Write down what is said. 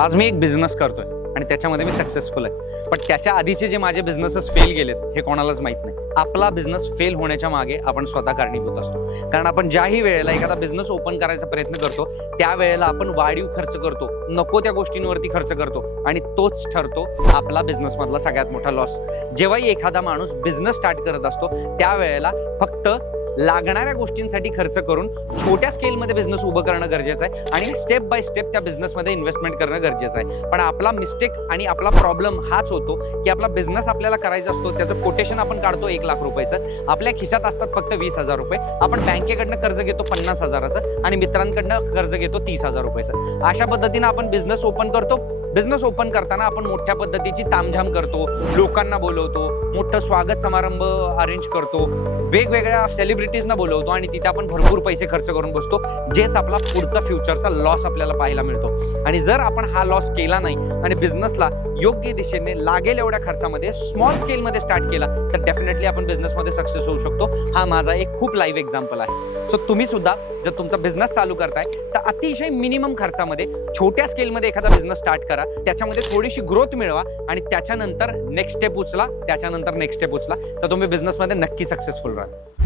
आज मी एक बिझनेस करतोय आणि त्याच्यामध्ये मी सक्सेसफुल आहे, पण त्याच्या आधीचे जे माझे बिझनेसेस फेल गेलेत हे कोणालाच माहित नाही. आपला बिझनेस फेल होण्याच्या मागे आपण स्वतः कारणीभूत असतो. कारण आपण ज्याही वेळेला एखादा बिझनेस ओपन करायचा प्रयत्न करतो त्यावेळेला आपण वाढीव खर्च करतो, नको त्या गोष्टींवरती खर्च करतो आणि तोच ठरतो आपला बिझनेस मधला सगळ्यात मोठा लॉस. जेव्हाही एखादा माणूस बिझनेस स्टार्ट करत असतो त्यावेळेला फक्त लागणाऱ्या गोष्टींसाठी खर्च करून छोट्या स्केलमध्ये बिझनेस उभं करणं गरजेचं आहे आणि स्टेप बाय स्टेप त्या बिझनेसमध्ये इन्व्हेस्टमेंट करणं गरजेचं आहे. पण आपला मिस्टेक आणि आपला प्रॉब्लेम हाच होतो की आपला बिझनेस आपल्याला करायचा असतो, त्याचं कोटेशन आपण काढतो 1 लाख रुपयाचं, आपल्या खिशात असतात फक्त 20,000 रुपये, आपण बँकेकडनं कर्ज घेतो 50,000चं आणि मित्रांकडनं कर्ज घेतो 30,000 रुपयाचं. अशा पद्धतीनं आपण बिझनेस ओपन करतो. बिझनेस ओपन करताना आपण मोठ्या पद्धतीची तामझाम करतो, लोकांना बोलवतो, मोठं स्वागत समारंभ अरेंज करतो, वेगवेगळ्या सेलिब्रिटीजना बोलवतो आणि तिथे आपण भरपूर पैसे खर्च करून बसतो, जेच आपला पुढचा फ्युचरचा लॉस आपल्याला पाहायला मिळतो. आणि जर आपण हा लॉस केला नाही आणि बिझनेसला योग्य दिशेने लागेल एवढ्या खर्चामध्ये स्मॉल स्केलमध्ये स्टार्ट केला तर डेफिनेटली आपण बिझनेसमध्ये सक्सेस होऊ शकतो. हा माझा एक खूप लाईव्ह एक्झाम्पल आहे. सो तुम्ही सुद्धा जर तुमचा बिझनेस चालू करताय तर अतिशय मिनिमम खर्चामध्ये छोट्या स्केलमध्ये एखादा बिझनेस स्टार्ट करा, त्याच्यामध्ये थोडीशी ग्रोथ मिळवा आणि त्याच्यानंतर नेक्स्ट स्टेप उचला, त्याच्यानंतर नेक्स्ट स्टेप उचला, तर तुम्ही बिझनेसमध्ये नक्की सक्सेसफुल राहा.